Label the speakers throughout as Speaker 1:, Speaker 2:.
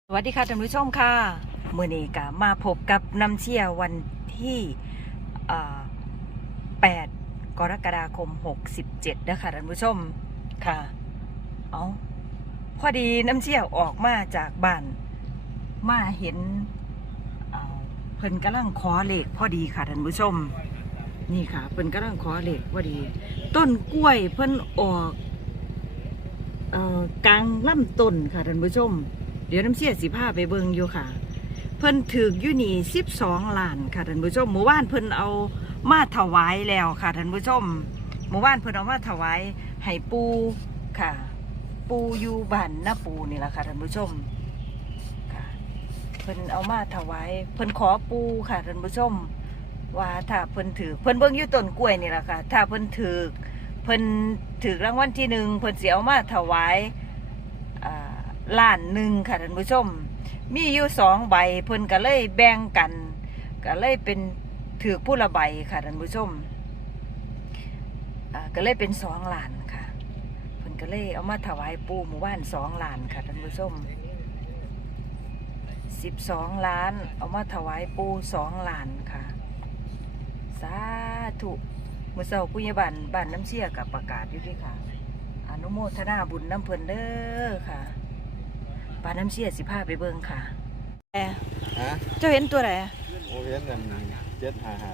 Speaker 1: สวัสดีค่ะท่านผู้ชมค่ะมื้อนี้ก็มาพบกับน้ำเชี่ยววันที่8 กรกฎาคม 67นะคะท่านผู้ชมค่ะเอาพอดีน้ำเชี่ยวออกมาจากบ้านมาเห็นเพิ่นกำลังขอเลขพอดีค่ะท่านผู้ชมนี่ค่ะเพิ่นกำลังขอเลขพอดี ต้นกล้วยเพิ่นออกกลางลำต้นค่ะท่านผู้ชมเดี๋ยวน้ำเสียสิพาไปเบิ่งอยู่ค่ะเพิ่นถืออยู่นี่12 ล้านค่ะท่านผู้ชมเมื่อวานเพิ่นเอามาถวายแล้วค่ะท่านผู้ชมเมื่อวานเพิ่นเอามาถวายให้ปูค่ะปูอยู่บ้านนาปูนี่แหละค่ะท่านผู้ชมค่ะเพิ่นเอามาถวายเพิ่นขอปูค่ะท่านผู้ชมว่าถ้าเพิ่นถือเพิ่นเบิ่งอยู่ต้นกล้วยนี่แหละค่ะถ้าเพิ่นถือรางวัลที่1เพิ่นสิเอามาถวายล้านหนึ่งค่ะท่านผู้ชมมีอยู่2 ใบเพิ่นก็เลยแบ่งกันก็เลยเป็นถือผู้ละใบค่ะท่านผู้ชมก็เลยเป็น2 ล้านค่ะเพิ่นก็เลยเอามาถวายปู่หมู่บ้าน2 ล้านค่ะท่านผู้ชม12 ล้านเอามาถวายปู่2 ล้านค่ะสาธุเมื่อเช้าผู้ใหญ่บ้านน้ำเชี่ยกับประกาศอยู่ด้วยค่ะอนุโมทนาบุญน้ำเพิ่นเด้อค่ะปลาน้ำเชี่ยสิพาไปเบิ่งค่ะเจ้าเห็นตัวไหน
Speaker 2: โอ้เห็นกัน755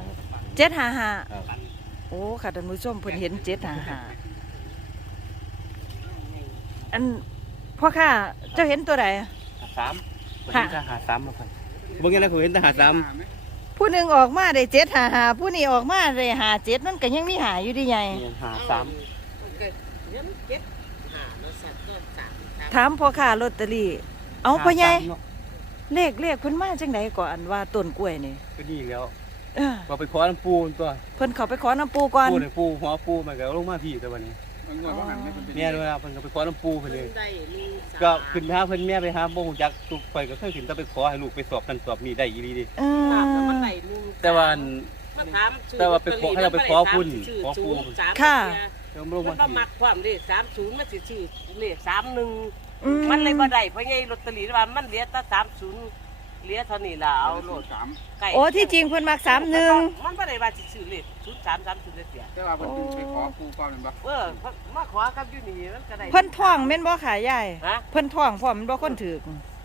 Speaker 1: 755โอ้ค่ะท่านผู้ชมเพิ่นเห็น755อันพ่อค่ะเจ้าเห็นตัวไหน
Speaker 2: 3ค่ะ53แล้วค่อยบ่งั้นนะผมเห็นแต่53
Speaker 1: ผู้หนึ่งออกมาได้755ผู้นี้ออกมาได้57มันก็ยังมีหาอยู่ดีไงถามพ่อค่ะลอตเตอรี่เอาพ่อใหญ่เลขเพิ่นมาจังได๋ก่อนว่าต้นกล้วยนี่
Speaker 2: ก็ดีแล้วว่าไปขอน้ำปูตัว
Speaker 1: เพิ่นเขาไปขอน้ำปูก่อน
Speaker 2: ปูหัวปูมันก็ลงมาพี่แต่วันนี้เนี่ยเวลาเพิ่นก็ไปขอน้ำปูเพิ่นเลยก็ขึ้นหาเพิ่นแม่ไปหาบ่ฮู้จักทุกไปก็เคยขึ้นแต่ไปขอให้ลูกไปสอบนั่นสอบนี่ได้อีหลีดิแต่ว่าไปขอให้เราไปขอคุณขอปู
Speaker 1: ค่ะ
Speaker 3: มันบ่มักความเลข30มันสิชื่อเลข31มันเลยบ่ได้เพราะไงลอตเตอรี่ว่ามันเหลือแต่30เหลือเท่านี้ล่ะเอาโลด
Speaker 1: ใกล้โอ้ที่จริงเพิ่นมัก31
Speaker 3: มันบ่ได้ว่าสิชื่อเลข0330เลยเสีย
Speaker 4: แต่ว่าเพิ่นไปขอปูก่อนแม่นบ่
Speaker 3: มาขอกับอยู่นี่มันก็ได้
Speaker 1: เพิ่นท่องแม่นบ่ขายใหญ่เพิ่นท่องพร้อมมันบ่คนถือ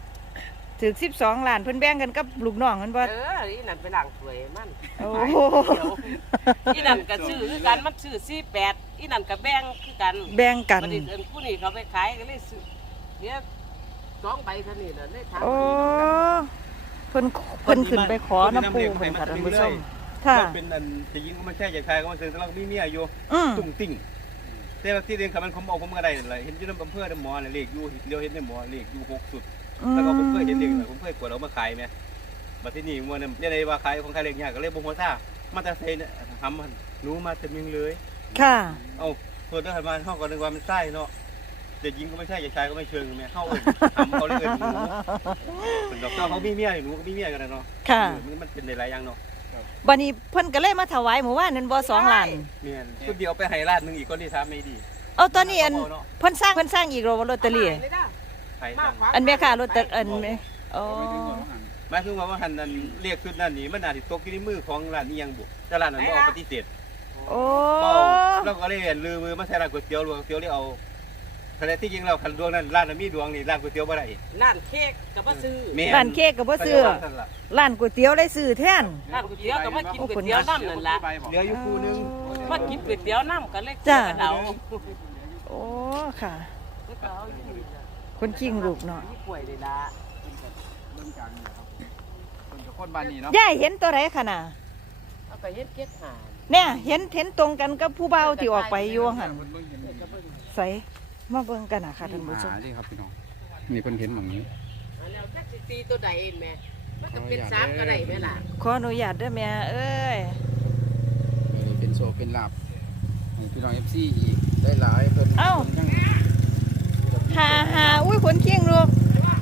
Speaker 1: 12 ล้านเพิ่นแบ่งกันกับลูกน้องมันบ่
Speaker 3: อีนั่นไปล้างถ้วยมัน
Speaker 1: โอ้
Speaker 3: อีนั่นก็ซื้อคือกันมันซื้อ48อีนั่นก็แบ่งคือกัน
Speaker 1: แบ่งกัน
Speaker 3: บัดนี้ผู้นี้เขาไปขายก็เลยซื้อเดี๋ยว2 ใบเท่านี้น่ะได้ถาม
Speaker 1: โอ้เพิ่นขึ้นไปขอน้ำปูเพิ่นค่ะท่านผู้ชม
Speaker 2: ค่ะเป็นอันจะยิงก็มันแค่ใหญ่ชายก็มันซึ่งเรามีเมียอยู่ตุ้งติ้งแต่ที่เรียนคับมันผมเอาผมก็ได้นั่นแหละเห็นอยู่ในอำเภอในหมอน่ะเลขอยู่เลี้ยวเห็นในหมอเลขอยู่6สุดแล้วก็ผมเคยเห็นเลขผมเคยกดเอามาขายแม่บัดที่นี่มัวเนี่ยในว่าขายของขายเลขยากก็เลยบ่ฮู้ซ่ามาแต่ไสเนี่ยทำมันรู้มาแต่ยังเลย
Speaker 1: ค่ะ
Speaker 2: เอ้าเพิ่นได้มาเฮาก็นึกว่ามันไส้เนาะเด็กหญิงก็ไม่ใช่เด็กชายก็ไม่เชิงแม่เฮาทำเขาเลยหนูเพิ่นดอกเฮามีเมียหนูก็มีเมียกันเนาะ
Speaker 1: ค่ะ
Speaker 2: มันเป็นหลายอย่างเนาะ
Speaker 1: บัดนี้เพิ่นก็เลยมาถวายหมู่บ้านนั้นบ่2 ล้าน
Speaker 2: แม่นชุดเดียวไปให้ล้านนึงอีกคนที่3ไม่ดี
Speaker 1: เอาตอนนี้อันเพิ่นสร้างอีกโรลอตเตอรี่อันแม่ค่ะลอตเตอรี่อันอ๋อ
Speaker 2: หมายถึงว่าหันนั้นเรียกชุดนั้นนี่มันอาจสิตกอยู่ในมือของร้านอีหยังบุแต่ร้านนั้นบ่เอาปฏิเสธ
Speaker 1: โอ้
Speaker 2: เราก็เลยลืมมือมาใส่ร้านก๋วยเตี๋ยวก๋วยเตี๋ยวเลยเอาขณะที่จริงเราคันดวงนั้นร้านนั้นมีดวงนี่ร้านก๋วยเตี๋ยวบ่ได้
Speaker 3: ร้านเค้กก็บ่ซื้อ
Speaker 1: ร้านเค้กก็บ่ซื้อร้านก๋วยเตี๋ยวได้ซื้อแทน
Speaker 3: ร้านก๋วยเตี๋ยวก็มากินก๋วยเตี๋ยวน้ำนั่นล่ะ
Speaker 2: เหลืออยู่คู่นึง
Speaker 3: มากินก๋วยเตี๋ยวน้ำก็เลยจ้าเอา
Speaker 1: โอ้ค่ะคนขิงลูกเนาะ
Speaker 3: ป่วยเลยล่ะ
Speaker 4: คนบ้านนี้เนาะ
Speaker 1: ยายเห็นตัวไหนขนาด
Speaker 3: ก็เห็นเก็ดหา
Speaker 1: เนี่ยเห็นตรงกันกับผู้เบาที่ออกไปอยู่หั่นใส่มาเบิ่งกันน่ะค่ะท่านผู้ชม
Speaker 4: นี่ครับพี่น้องนี่เพิ่นเห็นหม่องนี้
Speaker 3: แล้วจักสิตีตัวใดแม่มันก็เป็น3ก็ได้แม่ล่ะ
Speaker 1: ขออนุญาตเด้อแม่เอ้ย
Speaker 4: นี่เป็นโซเป็นลาบให้พี่น้อง FC อีกได้หลายเพิ่น
Speaker 1: เอ้าอุ้ยขนขิงลูก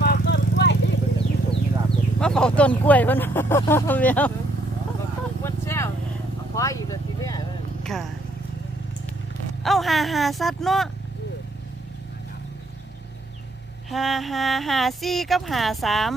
Speaker 1: มาเฝ้าต้นกล้วยเพิ่นแม่
Speaker 3: วันแซวขออีกแล้วทีเนี้ย
Speaker 1: ค่ะเอ้า55สัตว์เนาะ 5554กับ53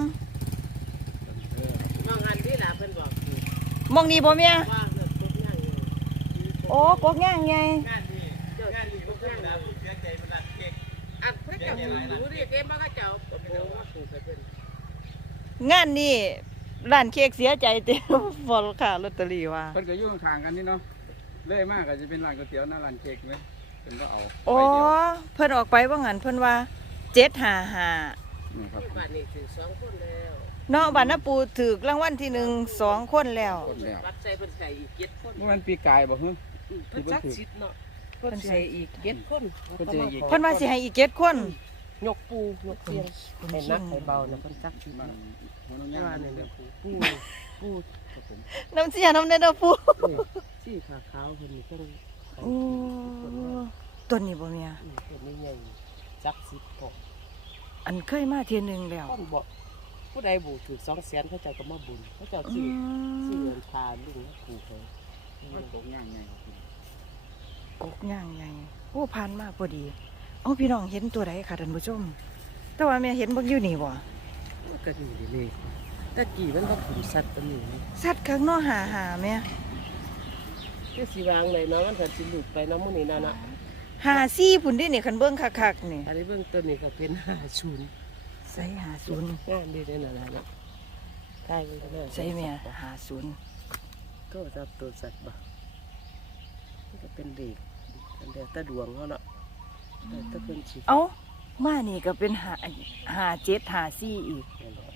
Speaker 3: น้องอันที่ล่ะเพิ่นบอกคือ
Speaker 1: มองนี่บ่แม่
Speaker 3: ว่าเลิกทุกอย่างเลย
Speaker 1: โอ้กกย่างใหญ่
Speaker 2: งานนี้ผมเพิ่งนะผมเสียใจมันรักเค้ก
Speaker 3: อันเพิ่นจะรู้ดิเกมบ่ก็เจ้าโอ้โหว่าถูกไปเพิ่น
Speaker 1: งานนี้ร้านเค้กเสียใจเต็ม บ่ค่ะลอตเตอรี่ว่า
Speaker 4: เพิ่นก็อยู่ข้างๆกันนี่เนาะเลยมากก็จะเป็นร้านก๋วยเตี๋ยวหน้าร้านเค้กไหมเพิ่นก็เอา
Speaker 1: โอ้
Speaker 4: ไปเดียว
Speaker 1: เพิ่นออกไปว่างั้นเพิ่นว่า755
Speaker 4: นี่ครับ
Speaker 3: ที่บ้านนี่ถือ2คนแล้ว
Speaker 1: เนาะบ้านน้าปูถูกรางวัลที่1 2 คนแล้ว
Speaker 4: คนแล้ว
Speaker 3: วัดใจเพิ่นใส่อีก7คน
Speaker 4: เมื่อวันปีกายบอกเฮ้ย
Speaker 3: เพิ่นจักสิทธิ์เนาะเพิ่นใส่อีก7คน
Speaker 4: เพิ่นใส่อีก
Speaker 1: เพิ่นว่าสิให้อีก7คน
Speaker 3: ยกปูยกเสียงให้นักให้เบานะเพิ่นจักสิทธิ์
Speaker 4: บ้าน
Speaker 3: เนาะ
Speaker 4: หัวน้องย่าง
Speaker 3: ว่า
Speaker 4: นี่
Speaker 3: เนี่ย
Speaker 4: เด้อ
Speaker 3: ปูปู
Speaker 4: ครับผม
Speaker 1: น้ำเสียน้ำเด้อปู
Speaker 3: สีขาขาวเพิ่นนี่ต้อง
Speaker 1: โอ้ตัวนี้บ่แม่
Speaker 3: ตัวนี้ใหญ่จักสิทธิ์พอ
Speaker 1: อันเคยมาเที่ยหนึงแล้ว
Speaker 3: คนบอกผู้ใดบูถือ200,000เขาเจ้าก็มาบุญเขาเจ้า
Speaker 1: อื
Speaker 3: ซื้อ
Speaker 1: ม
Speaker 3: เงินพาลุงมาผูกเลย
Speaker 4: มันตกย่างไงครับผม
Speaker 1: กกย่างใหญ่โอ้ผ่านมาพอดีเอาพี่น้องเห็นตัวใดค่ะท่านผู้ชม แต่ว่าแม่เห็นบ่อยู่นี่บ่
Speaker 3: ก็ดีเลยตะกี้มันก็ขุนสัตว์ตัวนี้
Speaker 1: สัตว์ข้างนอกหาแม่
Speaker 3: ก็สิวางเลยเนาะมันก็สิหลุดไปเนาะมื้อนี้นะ
Speaker 1: หาซี่พุ่นเด้นี่คันเบิ่งคักๆนี่
Speaker 3: อันนี้เบื้องต้นนี่ก็เป็น50
Speaker 1: ใส่50
Speaker 3: งานดีได้นั่นน่ะเนาะใช่เลยนะ
Speaker 1: ใส่แม่50
Speaker 3: ก็จับตัวสัตว์บ่มันก็เป็นเด็กอันเดียวตะดวงเขาเนาะแต่ตะเพิ่นสิ
Speaker 1: เอ้ามานี่ก็เป็น57 54อีก
Speaker 3: นั่นแหละ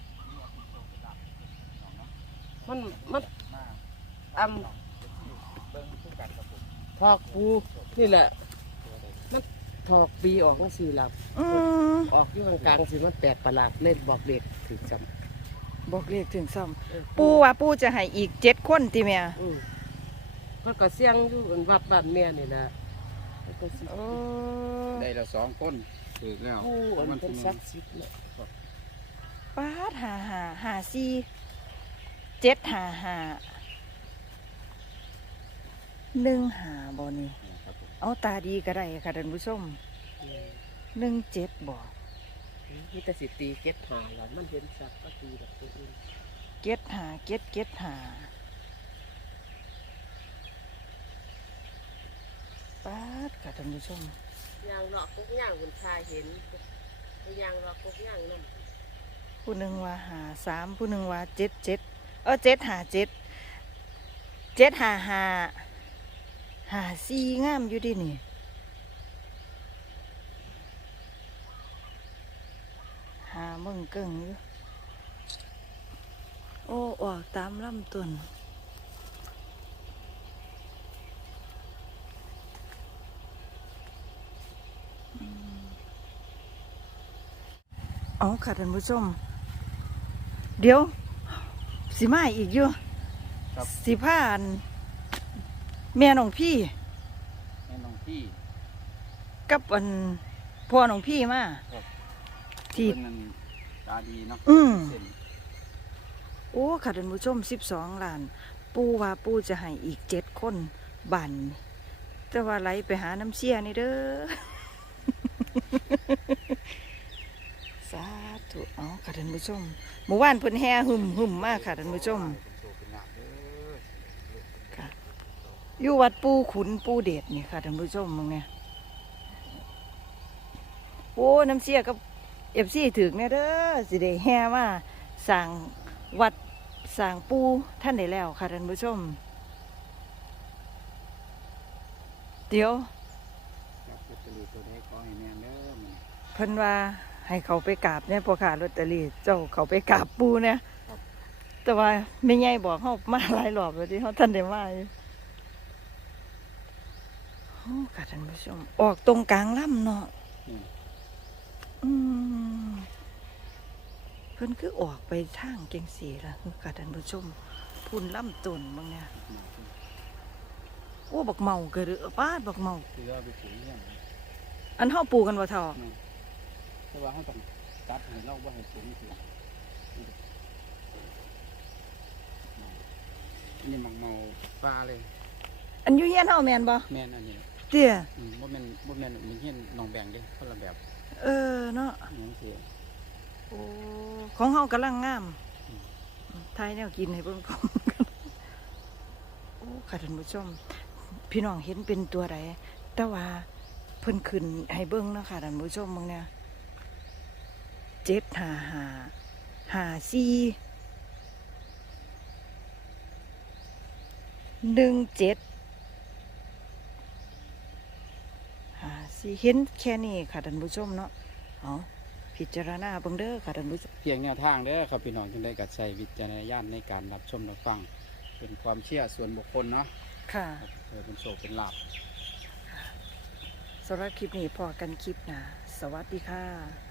Speaker 3: มันทอกปูนี่แหละมันทอกปีออกมาสี่หลับ
Speaker 1: อืม
Speaker 3: ออกอยู่กลางๆสิมันแปลกประหลาดเล่นบอกเด็กถึงจ
Speaker 1: บอกเลขถึงซ้ำ
Speaker 3: ำ
Speaker 1: ปูว่าปูจะให้อีก7คนติแม่
Speaker 3: เพิ่นก็เสียงอยู่อันวัดบ้านแม่นี่นะเพิ่นก็สิ
Speaker 1: โอ้
Speaker 4: ได้ละ2คนถูกแล้ว
Speaker 3: ผู้อัน
Speaker 4: มัน
Speaker 3: เป็
Speaker 4: สิ
Speaker 3: น
Speaker 4: มา
Speaker 3: ศักดิ์สิทธิ์เนาะ
Speaker 1: ปาด54 755 15บ่นี่
Speaker 4: ครับผม
Speaker 1: เอาตาดีก็ได้ค่ะท่านผู้ชม17บ่
Speaker 3: มีแต่สิตีเก็บหาแล้วมันเห็นสัตว์ก็ตีแบบตัวอื่น
Speaker 1: 75 ปาดค่ะท่านผู้ชม
Speaker 3: ยางหลอกกุกย่างคุณชายเห็นยางหลอกกุกย่างนั่น
Speaker 1: ผู้หนึ่งว่า53ผู้หนึ่งว่า77757 755 54งามอยู่ดินี่หาเบิ่งเกิ่งอยู่โอ้ออกตามลำต้นเอาค่ะท่านผู้ชม เดี๋ยว สิมาอีกอยู่
Speaker 4: ครับ
Speaker 1: สิพาอันแม่น้องพี่
Speaker 4: ให้น้องพี่
Speaker 1: กับอันพ่อน้องพี่มา
Speaker 4: ครับ
Speaker 1: ที่
Speaker 4: เพิ่นนั่นตาดีเนาะ
Speaker 1: อืม
Speaker 4: เส้น
Speaker 1: โอ้ค่ะท่านผู้ชม12 ล้าน ปูว่าปูจะให้อีก7 คนบันแต่ว่าไหลไปหาน้ำเชี่ยนี่เด้อ สาธุเอาค่ะท่านผู้ชมเมื่อวานเพิ่นแห่หึมมากค่ะท่านผู้ชม
Speaker 4: เป็นโชคเป็นลาภเด้อ
Speaker 1: ค่ะอยู่วัดปูขุนปูเดชนี่ค่ะท่านผู้ชมมึงเนี่ยโอ้น้ำเชี่ยกับFCถึกเนี่ยเด้อสิได้แห่มาสร้างวัดสร้างปูท่านได้แล้วค่ะท่านผู้ชม เดี๋ยว
Speaker 4: ครับลอตเตอรี่ตัวใดขอให้แม่นเด้อมื้อนี้
Speaker 1: เพิ่นว่าให้เขาไปกราบเนี่ยพอขาลอตเตอรี่เจ้าเขาไปกราบปูเนี่ยแต่ว่าไม่ใหญ่บอกเขามาหลายรอบแล้วที่เขาท่านได้มาอยู่โอ้ค่ะท่านผู้ชมออกตรงกลางลำเนาะ
Speaker 4: อืม
Speaker 1: อืมเพิ่นคือออกไปทางเก่งสีละค่ะท่านผู้ชมพุ่นลำต้นบางเนี่ยโอ้บักเมาเกิดป้าดบักเมา
Speaker 4: คือว่าไปถึงเนี่ย
Speaker 1: อันเฮาปลูกกันบ่เท่า
Speaker 4: แต่ว่าเขาต้องตัดให้เราบ่ให้สูงสิอันนี้มังเมาปลาเลย
Speaker 1: อันอยู่เฮียนเฮาแม่นบ่
Speaker 4: แม่นอันนี้
Speaker 1: เตี้ย
Speaker 4: บ่แม่นมันเห็นน้องแบ่งเด้คนละแบบ
Speaker 1: เเนาะ
Speaker 4: โอเค
Speaker 1: โอ้ของเฮากำลังงามทายแนวกินให้เบิ่งพร้อมกันโอ้ค่ะท่านผู้ชม พี่น้องเห็นเป็นตัวใดแต่ว่าเพิ่นขึ้นให้เบิ่งเนาะค่ะท่านผู้ชมมึงเนี่ย7554175เห็นแค่นี้ค่ะท่านผู้ชมเนาะเอาพิจารณาเบิ่งเด้อค่ะท่านผู้ชม
Speaker 4: เพียงแนวทางเด้อครับพี่น้องจึงได้กัดใช้วิจารณญาณในการรับชมรับฟังเป็นความเชื่อส่วนบุคคลเนาะ
Speaker 1: ค่ะ
Speaker 4: เป็นโชคเป็นลาภ
Speaker 1: สำหรับคลิปนี้พอกันคลิปหนะสวัสดีค่ะ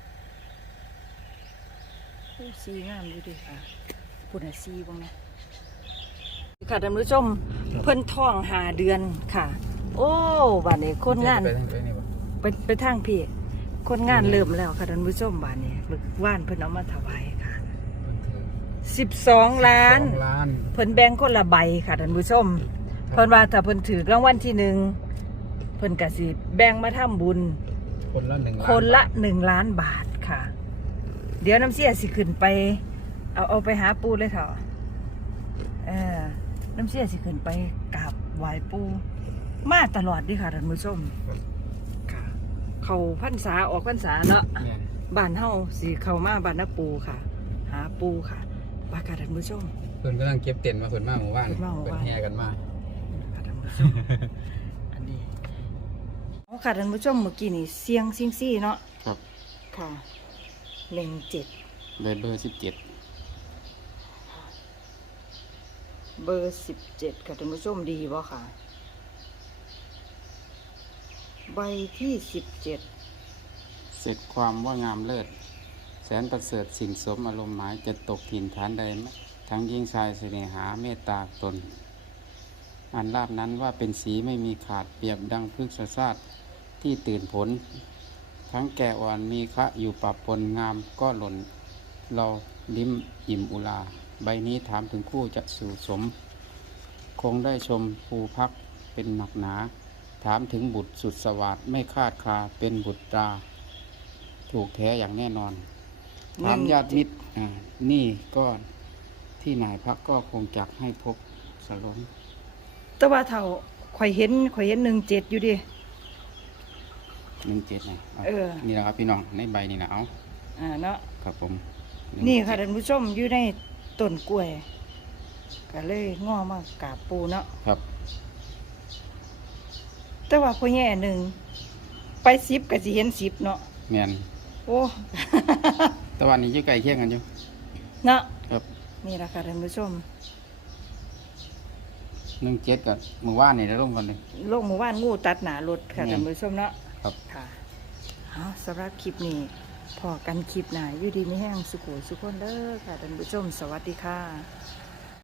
Speaker 1: ผู้ซีงามดูดิค่ะพูดหน่ะซีบ้างนะค่ะท่านผู้ชมเพิ่นท้องหาเดือนค่ะ โอ้บ้านนี้คนงาน
Speaker 4: ไปทางนี้บ่
Speaker 1: ไปทางพี่ คนงานเริ่มแล้วค่ะท่านผู้ชมบ้านนี้มึกว่านเพิ่นเอามาถวายค่ะ12 ล้าน
Speaker 4: 2 ล้าน
Speaker 1: เพิ่นแบ่งคนละใบค่ะท่านผู้ชม เพิ่นว่าถ้าเพิ่นถือรางวัลที่ 1เพิ่นก็สิแบ่งมาทำบุญ
Speaker 4: คนละ1 ล้าน
Speaker 1: คนละ1 ล้านบาทค่ะ เดี๋ยวน้ำเสียสิขึ้นไป เอาไปหาปูเลยเถอะน้ำเสียสิขึ้นไปกราบไหว้ปูมาตลอดดิค่ะท่านผู้ชมค่ะ เขาพรรษาออกพรรษาเนาะ
Speaker 4: แม่น
Speaker 1: บ้านเฮาสิเข้ามาบ้านนักปูค่ะ หาปูค่ะว่าค่ะท่านผู้ชม
Speaker 4: เพิ่นกำลังเก็บเต็นท์มาเพิ่นมาหมู่บ้าน
Speaker 1: เพิ่นมาหมู่
Speaker 4: เพิ่น
Speaker 1: บ้าน
Speaker 4: แห่กันมา
Speaker 1: ค่ะท่านผู้ชม อันนี้อ๋อค่ะท่านผู้ชมเมื่อกี้นี่เสียงซิงซี่เนาะ
Speaker 4: ครับ
Speaker 1: ค่ะ17
Speaker 4: เบอร์17
Speaker 1: เบอร์ 17ค่ะท่านผู้ชมดีบ่ค่ะ ใบที่ 17
Speaker 4: เสร็จความว่างามเลิศแสนประเสริฐสิ่งสมอารมณ์หมายจะตกถิ่นฐานใดทั้งยิ่งชายเสน่หาเมตตาตนอันลาบนั้นว่าเป็นสีไม่มีขาดเปรียบดังพฤกษศาสตร์ที่ตื่นผล ทั้งแก่อ่อนมีคะอยู่ปรับปนงามก็หล่นเราลิ้มอิ่มอุลาใบนี้ถามถึงคู่จะสู่สม คงได้ชมภูพักเป็นหนักหนา ถามถึงบุตรสุดสวัสดิ์ไม่คาดคาเป็นบุตรตราถูกแท้อย่างแน่นอน ถามญาติมิตรนี่ก็ที่นายพักก็คงจักให้พบสลง
Speaker 1: แต่ว่าเท่าข่อยเห็น17อยู่ดิ
Speaker 4: 17นะเอา
Speaker 1: เออ
Speaker 4: นี่แหละครับพี่น้องในใบนี่นะเอา
Speaker 1: เนาะ
Speaker 4: ครับผม
Speaker 1: นี่ค่ะท่านผู้ชมอยู่ในต้นกล้วยก็เลยง้อมากราบปูเนาะ
Speaker 4: ครับ
Speaker 1: แต่ว่าพ่อแย่หนึ่งไป10ก็สิเห็น10เนาะ
Speaker 4: แมน
Speaker 1: โอ้
Speaker 4: แต่วันนี้อยู่ใกล้เคียงกันอยู่
Speaker 1: เนาะ
Speaker 4: ครับ
Speaker 1: นี่ล่ะค่ะท่านผู้ชม
Speaker 4: 17กับเมื่อวานนี่ได้ลงกันเลย
Speaker 1: โลกหมู่บ้านงูตัดหนารถค่ะ
Speaker 4: เนี่ย
Speaker 1: ท่านผู้ชมเนาะ
Speaker 4: ครับ
Speaker 1: ค่ะเอาสำหรับคลิปนี้พอกันคลิปหน้าอยู่ดีไม่แห้งสุขุสุขคนเด้อค่ะท่านผู้ชมสวัสดีค่ะ